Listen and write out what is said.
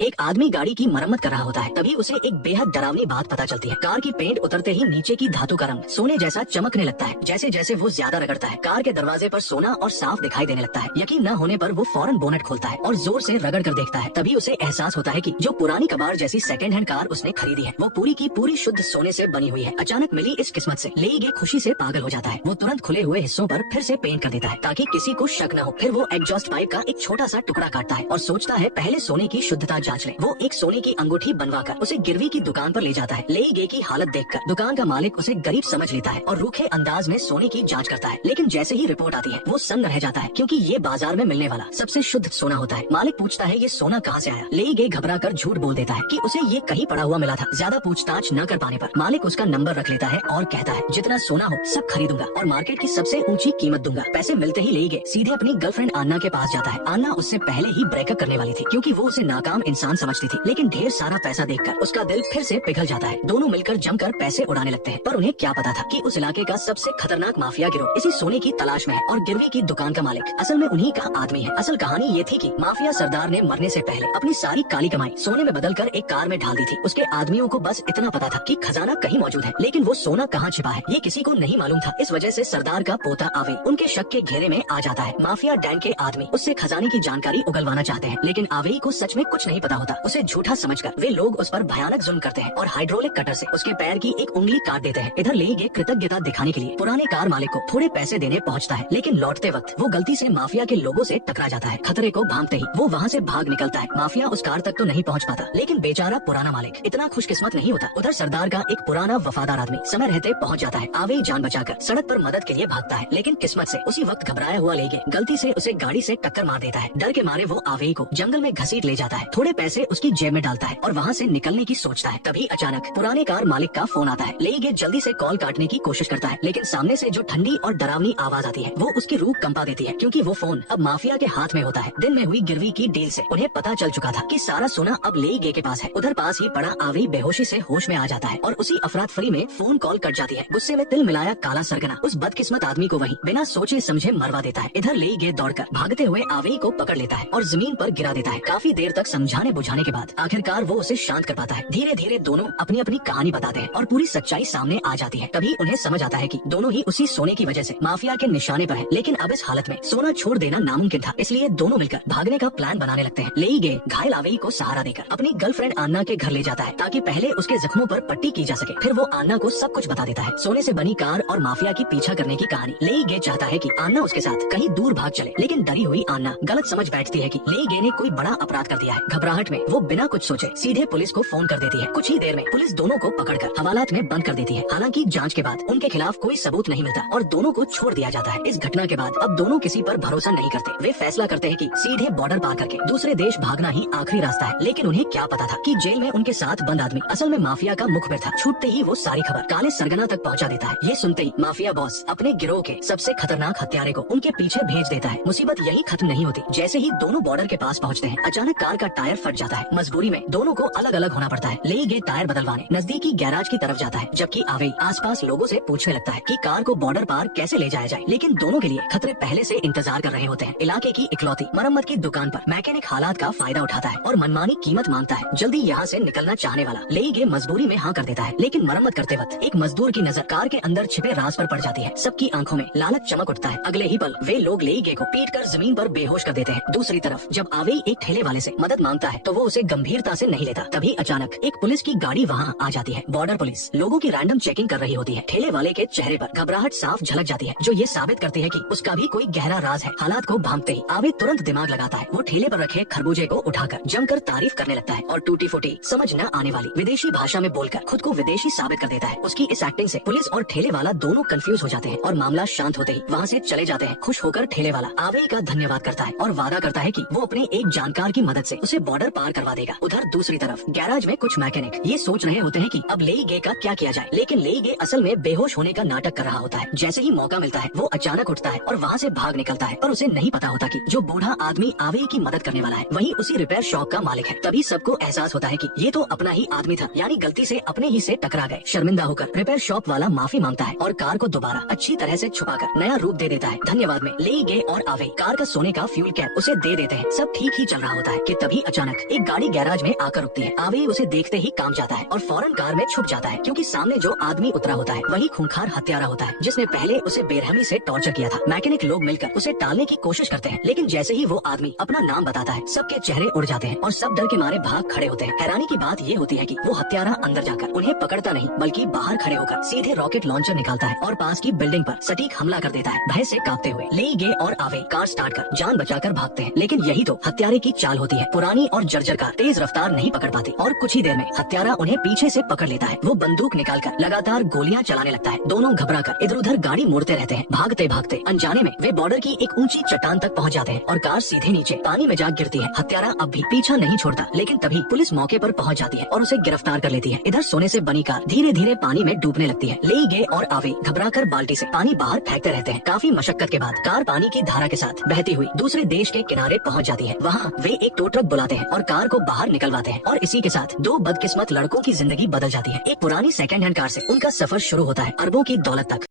एक आदमी गाड़ी की मरम्मत कर रहा होता है, तभी उसे एक बेहद डरावनी बात पता चलती है। कार की पेंट उतरते ही नीचे की धातु का रंग सोने जैसा चमकने लगता है। जैसे जैसे वो ज्यादा रगड़ता है, कार के दरवाजे पर सोना और साफ दिखाई देने लगता है। यकीन न होने पर वो फौरन बोनट खोलता है और जोर से रगड़ कर देखता है। तभी उसे एहसास होता है कि जो पुरानी कबाड़ जैसी सेकंड हैंड कार उसने खरीदी है, वो पूरी की पूरी शुद्ध सोने से बनी हुई है। अचानक मिली इस किस्मत से लेईगे खुशी से पागल हो जाता है। वो तुरंत खुले हुए हिस्सों पर फिर से पेंट कर देता है ताकि किसी को शक न हो। फिर वो एग्जॉस्ट पाइप का एक छोटा सा टुकड़ा काटता है और सोचता है पहले सोने की शुद्धता जांच ले। वो एक सोने की अंगूठी बनवाकर उसे गिरवी की दुकान पर ले जाता है। लेईगे की हालत देखकर दुकान का मालिक उसे गरीब समझ लेता है और रूखे अंदाज में सोने की जांच करता है। लेकिन जैसे ही रिपोर्ट आती है वो सन्न रह जाता है, क्योंकि ये बाजार में मिलने वाला सबसे शुद्ध सोना होता है। मालिक पूछता है ये सोना कहाँ से आया। लेईगे घबरा कर झूठ बोल देता है कि उसे ये कहीं पड़ा हुआ मिला था। ज्यादा पूछताछ न कर पाने पर मालिक उसका नंबर रख लेता है और कहता है जितना सोना हो सब खरीदूंगा और मार्केट की सबसे ऊंची कीमत दूंगा। पैसे मिलते ही लेईगे सीधे अपनी गर्लफ्रेंड अन्ना के पास जाता है। अन्ना उससे पहले ही ब्रेकअप करने वाली थी, क्योंकि वो उसे नाकाम इंसान समझती थी। लेकिन ढेर सारा पैसा देखकर उसका दिल फिर से पिघल जाता है। दोनों मिलकर जमकर पैसे उड़ाने लगते हैं, पर उन्हें क्या पता था कि उस इलाके का सबसे खतरनाक माफिया गिरोह इसी सोने की तलाश में है और गिरवी की दुकान का मालिक असल में उन्हीं का आदमी है। असल कहानी ये थी कि माफिया सरदार ने मरने से पहले अपनी सारी काली कमाई सोने में बदलकर एक कार में ढाल दी थी। उसके आदमियों को बस इतना पता था कि खजाना कहीं मौजूद है, लेकिन वो सोना कहाँ छिपा है ये किसी को नहीं मालूम था। इस वजह से सरदार का पोता आवे उनके शक के घेरे में आ जाता है। माफिया डैंग के आदमी उससे खजाने की जानकारी उगलवाना चाहते हैं, लेकिन आवे को सच में कुछ नहीं पता होता। उसे झूठा समझकर वे लोग उस पर भयानक जुल्म करते हैं और हाइड्रोलिक कटर से उसके पैर की एक उंगली काट देते हैं। इधर लेईगे कृतज्ञता दिखाने के लिए पुराने कार मालिक को थोड़े पैसे देने पहुंचता है, लेकिन लौटते वक्त वो गलती से माफिया के लोगों से टकरा जाता है। खतरे को भांपते ही वो वहाँ से भाग निकलता है। माफिया उस कार तक तो नहीं पहुँच पाता, लेकिन बेचारा पुराना मालिक इतना खुशकिस्मत नहीं होता। उधर सरदार का एक पुराना वफादार आदमी समय रहते पहुँच जाता है। आवे जान बचाकर सड़क पर मदद के लिए भागता है, लेकिन किस्मत से उसी वक्त घबराया हुआ लेईगे गलती से उसे गाड़ी से टक्कर मार देता है। डर के मारे वो आवे को जंगल में घसीट ले जाता है, थोड़े पैसे उसकी जेब में डालता है और वहाँ से निकलने की सोचता है। तभी अचानक पुराने कार मालिक का फोन आता है। लेईगे जल्दी से कॉल काटने की कोशिश करता है, लेकिन सामने से जो ठंडी और डरावनी आवाज आती है वो उसकी रूह कंपा देती है, क्योंकि वो फोन अब माफिया के हाथ में होता है। दिन में हुई गिरवी की डील से उन्हें पता चल चुका था कि सारा सोना अब लेईगे के पास है। उधर पास ही पड़ा आवे बेहोशी से होश में आ जाता है और उसी अफरातफरी में फोन कॉल कट जाती है। गुस्से में तिल मिलाया काला सरगना उस बदकिस्मत आदमी को वही बिना सोचे समझे मरवा देता है। इधर लेईगे दौड़कर भागते हुए आवे को पकड़ लेता है और जमीन पर गिरा देता है। काफी देर तक समझाने बुझाने के बाद आखिरकार वो उसे शांत कर पाता है। धीरे धीरे दोनों अपनी अपनी कहानी बताते हैं और पूरी सच्चाई सामने आ जाती है। तभी उन्हें समझ आता है कि दोनों ही उसी सोने की वजह से माफिया के निशाने पर है, लेकिन अब इस हालत में सोना छोड़ देना नामुमकिन था। इसलिए दोनों मिलकर भागने का प्लान बनाने लगते हैं। लेईगे घायल आवे को सहारा देकर अपनी गर्लफ्रेंड अन्ना के घर ले जाता है ताकि पहले उसके जख्मों पर पट्टी की जा सके। फिर वो अन्ना को सब कुछ बता देता है, सोने से बनी कार और माफिया की पीछा करने की कहानी। लेईगे चाहता है कि अन्ना उसके साथ कहीं दूर भाग चले, लेकिन डरी हुई अन्ना गलत समझ बैठती है कि लेईगे ने कोई बड़ा अपराध कर दिया है। घबराहट में वो बिना कुछ सोचे सीधे पुलिस को फोन कर देती है। कुछ ही देर में पुलिस दोनों को पकड़कर हवालात में बंद कर देती है। हालांकि जांच के बाद उनके खिलाफ कोई सबूत नहीं मिलता और दोनों को छोड़ दिया जाता है। इस घटना के बाद अब दोनों किसी पर भरोसा नहीं करते। वे फैसला करते हैं कि सीधे बॉर्डर पार करके दूसरे देश भागना ही आखिरी रास्ता है। लेकिन उन्हें क्या पता था कि जेल में उनके साथ बंद आदमी असल में माफिया का मुखबिर था। छूटते ही वो सारी खबर काले सरगना तक पहुंचा देता है। ये सुनते ही माफिया बॉस अपने गिरोह के सबसे खतरनाक हत्यारे को उनके पीछे भेज देता है। मुसीबत यही खत्म नहीं होती। जैसे ही दोनों बॉर्डर के पास पहुंचते हैं, अचानक कार का टायर फट जाता है। मजबूरी में दोनों को अलग अलग होना पड़ता है। लेईगे टायर बदलवाने नजदीकी गैराज की तरफ जाता है, जबकि आवे आसपास लोगों से पूछने लगता है कि कार को बॉर्डर पार कैसे ले जाया जाए। लेकिन दोनों के लिए खतरे पहले से इंतजार कर रहे होते हैं। इलाके की इकलौती मरम्मत की दुकान पर मैकेनिक हालात का फायदा उठाता है और मनमानी कीमत मांगता है। जल्दी यहाँ से निकलना चाहने वाला लेईगे मजबूरी में हाँ कर देता है, लेकिन मरम्मत करते वक्त एक मजदूर की नजर कार के अंदर छिपे राज पर पड़ जाती है। सबकी आंखों में लालच चमक उठता है। अगले ही पल वे लोग लेईगे को पीट कर जमीन पर बेहोश कर देते हैं। दूसरी तरफ जब आवे एक ठेले वाले से मदद मांगता है तो वो उसे गंभीरता से नहीं लेता। तभी अचानक एक पुलिस की गाड़ी वहाँ आ जाती है। बॉर्डर पुलिस लोगों की रैंडम चेकिंग कर रही होती है। ठेले वाले के चेहरे पर घबराहट साफ झलक जाती है, जो ये साबित करती है कि उसका भी कोई गहरा राज है। हालात को भांपते ही आवे तुरंत दिमाग लगाता है। वो ठेले पर रखे खरबूजे को उठाकर जमकर तारीफ करने लगता है और टूटी फूटी समझ न आने वाली विदेशी भाषा में बोलकर खुद को विदेशी साबित कर देता है। उसकी इस एक्टिंग से पुलिस और ठेले वाला दोनों कंफ्यूज हो जाते हैं और मामला शांत होते ही वहाँ से चले जाते हैं। खुश होकर ठेले वाला आवे का धन्यवाद करता है और वादा करता है कि वो अपने एक जानकार की मदद से उसे बॉर्डर पार करवा देगा। उधर दूसरी तरफ गैराज में कुछ मैकेनिक ये सोच रहे होते हैं कि अब लेईगे का क्या किया जाए, लेकिन लेईगे असल में बेहोश होने का नाटक कर रहा होता है। जैसे ही मौका मिलता है वो अचानक उठता है और वहाँ से भाग निकलता है, पर उसे नहीं पता होता कि जो बूढ़ा आदमी आवे की मदद करने वाला है वही उसी रिपेयर शॉप का मालिक है। तभी सबको एहसास होता है कि ये तो अपना ही आदमी था, यानी गलती से अपने ही से टकरा गए। शर्मिंदा होकर रिपेयर शॉप वाला माफी मांगता है और कार को दोबारा अच्छी तरह से छुपाकर नया रूप दे देता है। धन्यवाद में लेईगे और आवे कार का सोने का फ्यूल कैप उसे दे देते हैं। सब ठीक ही चल रहा होता है कि तभी अचानक अचानक एक गाड़ी गैराज में आकर रुकती है। आवे उसे देखते ही काम जाता है और फौरन कार में छुप जाता है, क्योंकि सामने जो आदमी उतरा होता है वही खूंखार हत्यारा होता है जिसने पहले उसे बेरहमी से टॉर्चर किया था। मैकेनिक लोग मिलकर उसे टालने की कोशिश करते हैं, लेकिन जैसे ही वो आदमी अपना नाम बताता है सबके चेहरे उड़ जाते हैं और सब डर के मारे भाग खड़े होते हैं। हैरानी की बात ये होती है कि वो हत्यारा अंदर जाकर उन्हें पकड़ता नहीं बल्कि बाहर खड़े होकर सीधे रॉकेट लॉन्चर निकालता है और पास की बिल्डिंग पर सटीक हमला कर देता है। भय से कांपते हुए लेई गे और आवे कार स्टार्ट कर जान बचाकर भागते हैं, लेकिन यही तो हत्यारे की चाल होती है। पुरानी और जर्जर कार तेज रफ्तार नहीं पकड़ पाती और कुछ ही देर में हत्यारा उन्हें पीछे से पकड़ लेता है। वो बंदूक निकालकर लगातार गोलियां चलाने लगता है। दोनों घबराकर इधर उधर गाड़ी मोड़ते रहते हैं। भागते भागते अनजाने में वे बॉर्डर की एक ऊंची चट्टान तक पहुंच जाते हैं और कार सीधे नीचे पानी में जा गिरती है। हत्यारा अब भी पीछा नहीं छोड़ता, लेकिन तभी पुलिस मौके पर पहुंच जाती है और उसे गिरफ्तार कर लेती है। इधर सोने से बनी कार धीरे धीरे पानी में डूबने लगती है। लेई गे और आवे घबराकर बाल्टी से पानी बाहर फेंकते रहते हैं। काफी मशक्कत के बाद कार पानी की धारा के साथ बहती हुई दूसरे देश के किनारे पहुंच जाती है। वहाँ वे एक टो ट्रक बुलाते हैं और कार को बाहर निकलवाते हैं और इसी के साथ दो बदकिस्मत लड़कों की जिंदगी बदल जाती है। एक पुरानी सेकंड हैंड कार से उनका सफर शुरू होता है अरबों की दौलत तक।